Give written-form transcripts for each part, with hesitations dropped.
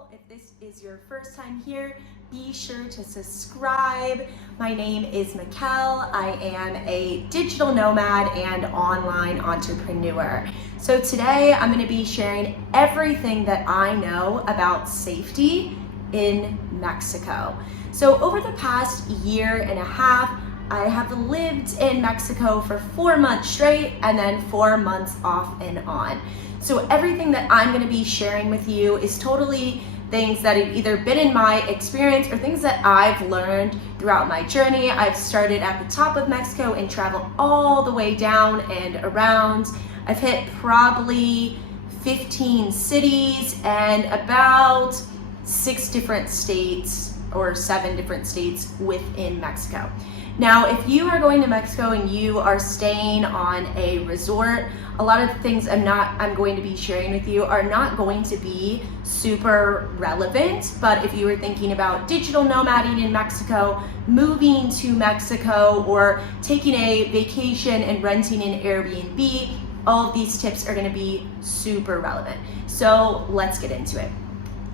channel. If this is your first time here, be sure to subscribe. My name is Mikkel. I am a digital nomad and online entrepreneur. So today I'm going to be sharing everything that I know about safety in Mexico. So over the past year and a half, I have lived in Mexico for 4 months straight and then 4 months off and on. So everything that I'm going to be sharing with you is totally things that have either been in my experience or things that I've learned throughout my journey. I've started at the top of Mexico and traveled all the way down and around. I've hit probably 15 cities and about 6 different states or 7 different states within Mexico. Now, if you are going to Mexico and you are staying on a resort, a lot of the things I'm going to be sharing with you are not going to be super relevant. But if you were thinking about digital nomading in Mexico, moving to Mexico, or taking a vacation and renting an Airbnb, all of these tips are going to be super relevant. So let's get into it.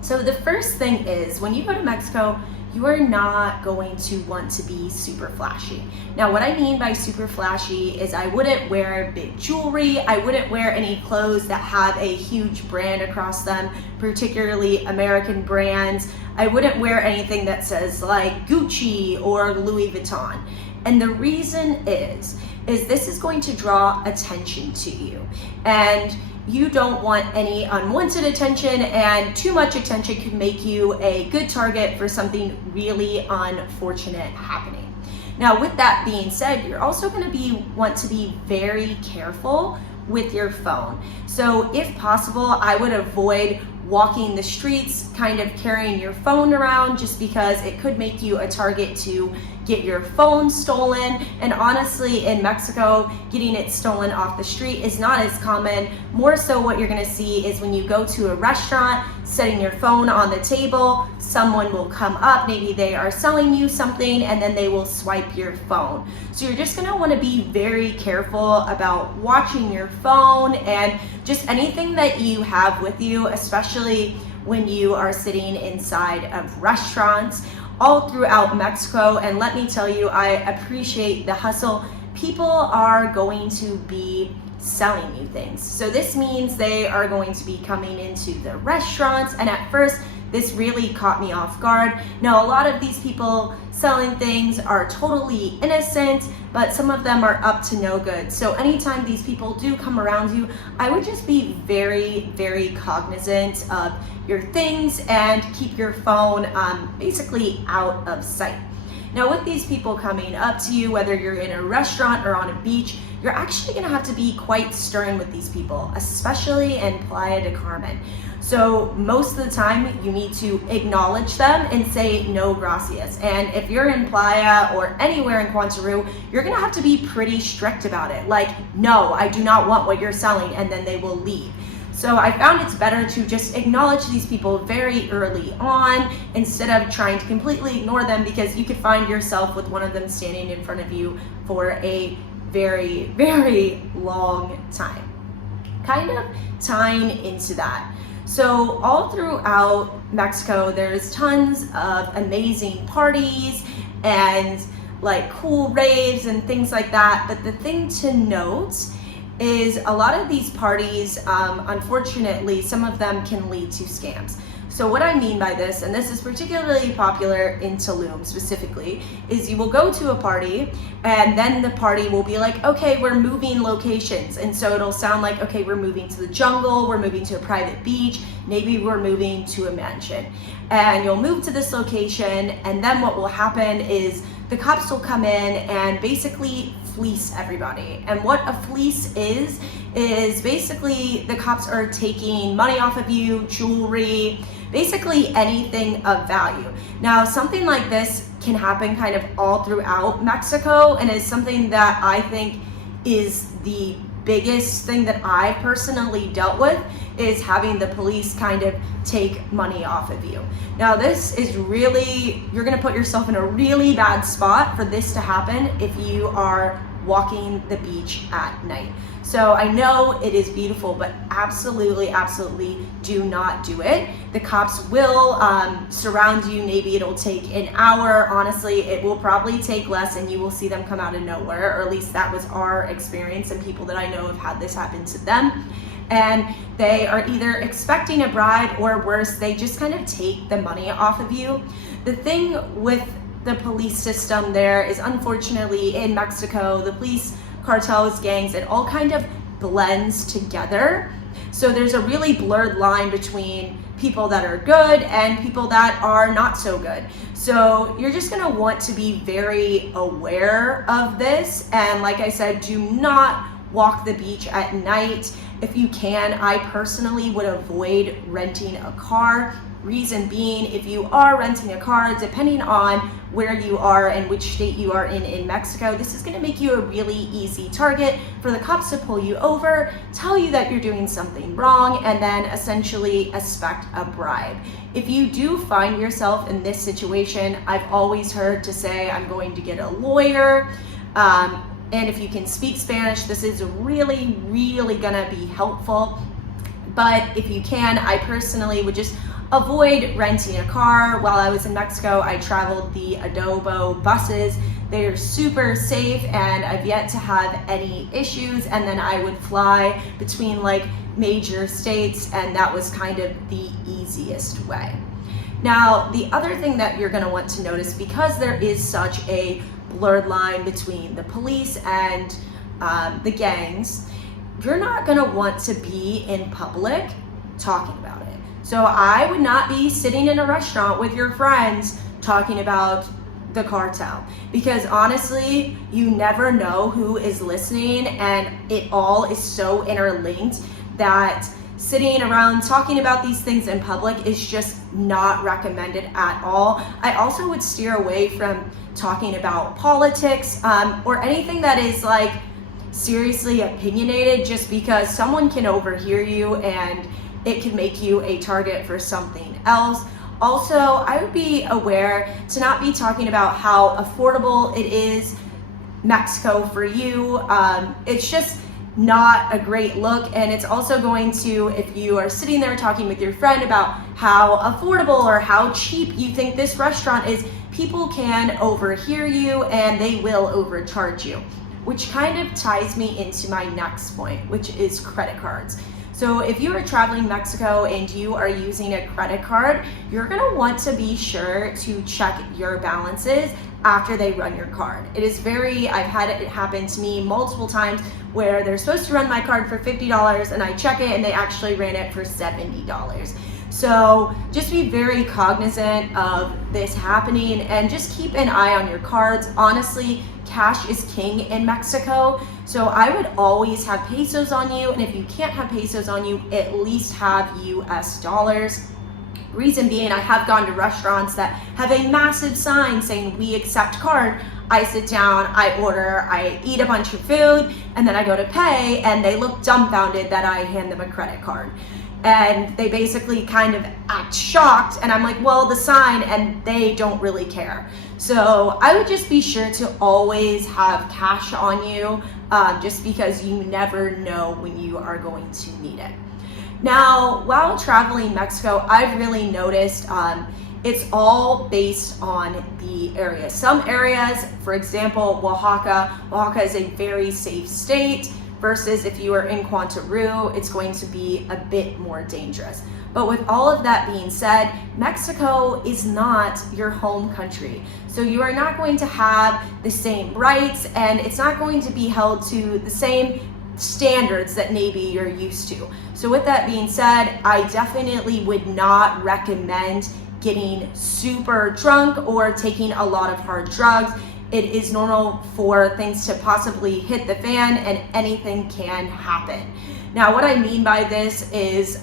So the first thing is, when you go to Mexico, you are not going to want to be super flashy. Now, what I mean by super flashy is I wouldn't wear big jewelry. I wouldn't wear any clothes that have a huge brand across them, particularly American brands. I wouldn't wear anything that says like Gucci or Louis Vuitton. And the reason is this is going to draw attention to you. And you don't want any unwanted attention, and too much attention could make you a good target for something really unfortunate happening. Now, with that being said, you're also going to want to be very careful with your phone. So if possible, I would avoid walking the streets kind of carrying your phone around, just because it could make you a target to get your phone stolen. And honestly, in Mexico, getting it stolen off the street is not as common. More so what you're gonna see is when you go to a restaurant, setting your phone on the table, someone will come up, maybe they are selling you something, and then they will swipe your phone. So you're just gonna wanna be very careful about watching your phone and just anything that you have with you, especially when you are sitting inside of restaurants all throughout Mexico. And let me tell you, I appreciate the hustle. People are going to be selling you things. So this means they are going to be coming into the restaurants. And at first, this really caught me off guard. Now, a lot of these people selling things are totally innocent, but some of them are up to no good. So anytime these people do come around you, I would just be very, very cognizant of your things and keep your phone basically out of sight. Now, with these people coming up to you, whether you're in a restaurant or on a beach, you're actually gonna have to be quite stern with these people, especially in Playa del Carmen. So most of the time, you need to acknowledge them and say no gracias. And if you're in Playa or anywhere in Quantaru, you're gonna have to be pretty strict about it. Like, no, I do not want what you're selling, and then they will leave. So I found it's better to just acknowledge these people very early on instead of trying to completely ignore them, because you could find yourself with one of them standing in front of you for a very, very long time. Kind of tying into that. So all throughout Mexico, there's tons of amazing parties and like cool raves and things like that. But the thing to note is a lot of these parties, unfortunately, some of them can lead to scams. So what I mean by this, and this is particularly popular in Tulum specifically, is you will go to a party and then the party will be like, okay, we're moving locations. And so it'll sound like, okay, we're moving to the jungle, we're moving to a private beach, maybe we're moving to a mansion. And you'll move to this location, and then what will happen is the cops will come in and basically fleece everybody. And what a fleece is basically the cops are taking money off of you, jewelry, basically anything of value. Now, something like this can happen kind of all throughout Mexico, and is something that I think is the biggest thing that I personally dealt with, is having the police kind of take money off of you. Now, this is really, you're gonna put yourself in a really bad spot for this to happen if you are walking the beach at night. So I know it is beautiful, but absolutely, absolutely do not do it. The cops will surround you. Maybe it'll take an hour. Honestly, it will probably take less, and you will see them come out of nowhere, or at least that was our experience, and people that I know have had this happen to them. And they are either expecting a bribe, or worse, they just kind of take the money off of you. The thing with the police system there is, unfortunately, in Mexico, the police cartels, gangs, it all kind of blends together. So there's a really blurred line between people that are good and people that are not so good. So you're just gonna want to be very aware of this. And like I said, do not walk the beach at night. If you can, I personally would avoid renting a car. Reason being, if you are renting a car, depending on where you are and which state you are in Mexico, this is going to make you a really easy target for the cops to pull you over, tell you that you're doing something wrong, and then essentially expect a bribe. If you do find yourself in this situation, I've always heard to say, I'm going to get a lawyer. And if you can speak Spanish, this is really, really gonna be helpful. But if you can, I personally would just avoid renting a car. While I was in Mexico, I traveled the Adobo buses. They're super safe, and I've yet to have any issues. And then I would fly between like major states, and that was kind of the easiest way. Now, the other thing that you're gonna want to notice, because there is such a blurred line between the police and the gangs, you're not gonna want to be in public talking about it. So I would not be sitting in a restaurant with your friends talking about the cartel, because honestly, you never know who is listening, and it all is so interlinked that sitting around talking about these things in public is just not recommended at all. I also would steer away from talking about politics or anything that is like seriously opinionated, just because someone can overhear you and it can make you a target for something else. Also, I would be aware to not be talking about how affordable it is Mexico for you. It's just not a great look, and it's also going to, if you are sitting there talking with your friend about how affordable or how cheap you think this restaurant is, people can overhear you and they will overcharge you, which kind of ties me into my next point, which is credit cards. So if you are traveling Mexico and you are using a credit card, you're gonna want to be sure to check your balances after they run your card. It is I've had it happen to me multiple times where they're supposed to run my card for $50 and I check it and they actually ran it for $70. So just be very cognizant of this happening and just keep an eye on your cards. Honestly, cash is king in Mexico. So I would always have pesos on you, and if you can't have pesos on you, at least have US dollars. Reason being, I have gone to restaurants that have a massive sign saying we accept card. I sit down, I order, I eat a bunch of food, and then I go to pay, and they look dumbfounded that I hand them a credit card. And they basically kind of act shocked, and I'm like, well, the sign, and they don't really care. So I would just be sure to always have cash on you, just because you never know when you are going to need it. Now, while traveling Mexico, I've really noticed it's all based on the area. Some areas, for example, Oaxaca is a very safe state, versus if you are in Quantaru, it's going to be a bit more dangerous. But with all of that being said, Mexico is not your home country. So you are not going to have the same rights, and it's not going to be held to the same standards that maybe you're used to. So with that being said, I definitely would not recommend getting super drunk or taking a lot of hard drugs. It is normal for things to possibly hit the fan and anything can happen. Now, what I mean by this is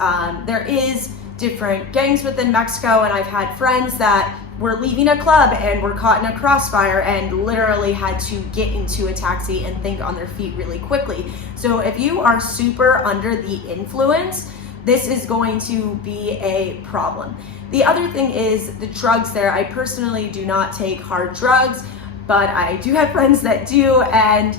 there is different gangs within Mexico, and I've had friends that were leaving a club and were caught in a crossfire and literally had to get into a taxi and think on their feet really quickly. So if you are super under the influence, this is going to be a problem. The other thing is the drugs there. I personally do not take hard drugs, but I do have friends that do, and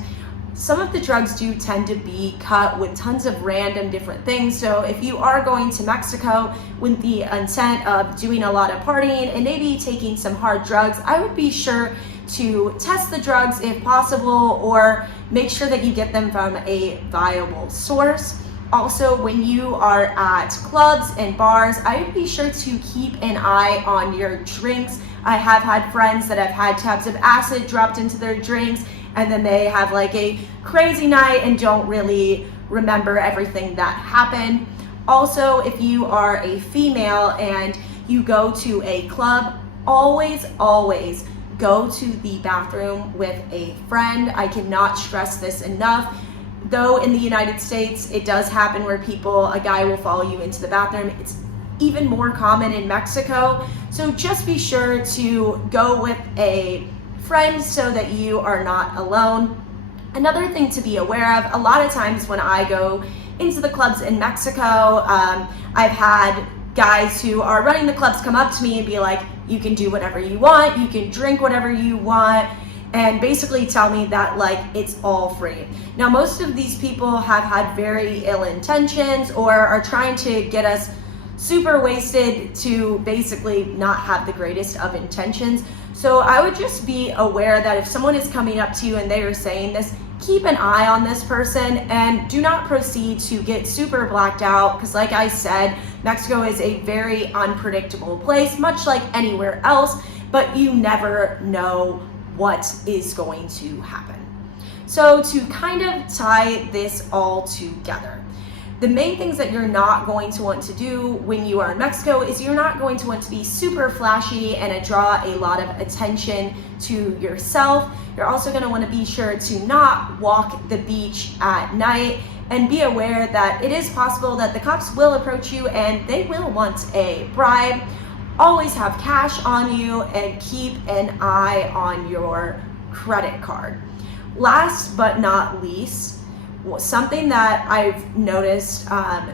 some of the drugs do tend to be cut with tons of random different things. So if you are going to Mexico with the intent of doing a lot of partying and maybe taking some hard drugs, I would be sure to test the drugs if possible, or make sure that you get them from a viable source. Also, when you are at clubs and bars, I would be sure to keep an eye on your drinks. I have had friends that have had tabs of acid dropped into their drinks, and then they have like a crazy night and don't really remember everything that happened. Also, if you are a female and you go to a club, always go to the bathroom with a friend. I cannot stress this enough. Though in the United States, it does happen where a guy will follow you into the bathroom. It's even more common in Mexico. So just be sure to go with a friend so that you are not alone. Another thing to be aware of, a lot of times when I go into the clubs in Mexico, I've had guys who are running the clubs come up to me and be like, you can do whatever you want, you can drink whatever you want, and basically tell me that like it's all free. Now, most of these people have had very ill intentions or are trying to get us super wasted to basically not have the greatest of intentions. So I would just be aware that if someone is coming up to you and they are saying this, keep an eye on this person and do not proceed to get super blacked out, because like I said, Mexico is a very unpredictable place, much like anywhere else, but you never know what is going to happen. So to kind of tie this all together, the main things that you're not going to want to do when you are in Mexico is you're not going to want to be super flashy and draw a lot of attention to yourself. You're also going to want to be sure to not walk the beach at night, and be aware that it is possible that the cops will approach you and they will want a bribe. Always have cash on you and keep an eye on your credit card. Last but not least, something that I've noticed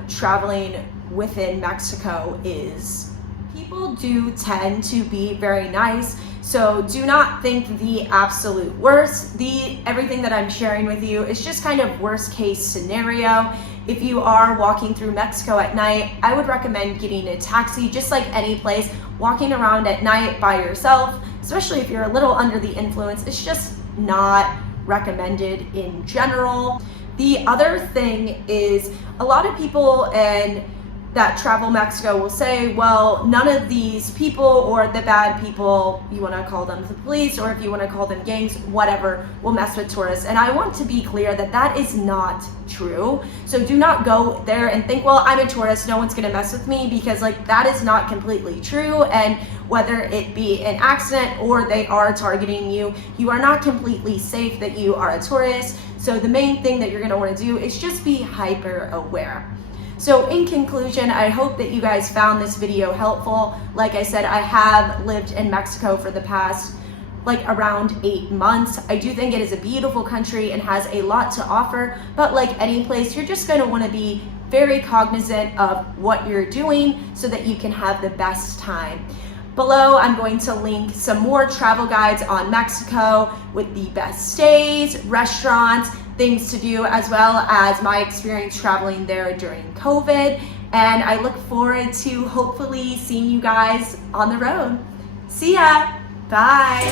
traveling within Mexico is people do tend to be very nice. So do not think the absolute worst. Everything that I'm sharing with you is just kind of worst case scenario. If you are walking through Mexico at night, I would recommend getting a taxi. Just like any place, walking around at night by yourself, especially if you're a little under the influence, it's just not recommended in general. The other thing is a lot of people that travel Mexico will say, well, none of these people or the bad people, you want to call them the police or if you want to call them gangs, whatever, will mess with tourists. And I want to be clear that that is not true. So do not go there and think, well, I'm a tourist, no one's going to mess with me, because like that is not completely true. And whether it be an accident or they are targeting you, you are not completely safe that you are a tourist. So the main thing that you're going to want to do is just be hyper aware. So in conclusion, I hope that you guys found this video helpful. Like I said, I have lived in Mexico for the past around 8 months. I do think it is a beautiful country and has a lot to offer, but like any place, you're just going to want to be very cognizant of what you're doing so that you can have the best time. Below, I'm going to link some more travel guides on Mexico with the best stays, restaurants, things to do, as well as my experience traveling there during COVID. And I look forward to hopefully seeing you guys on the road. See ya. Bye.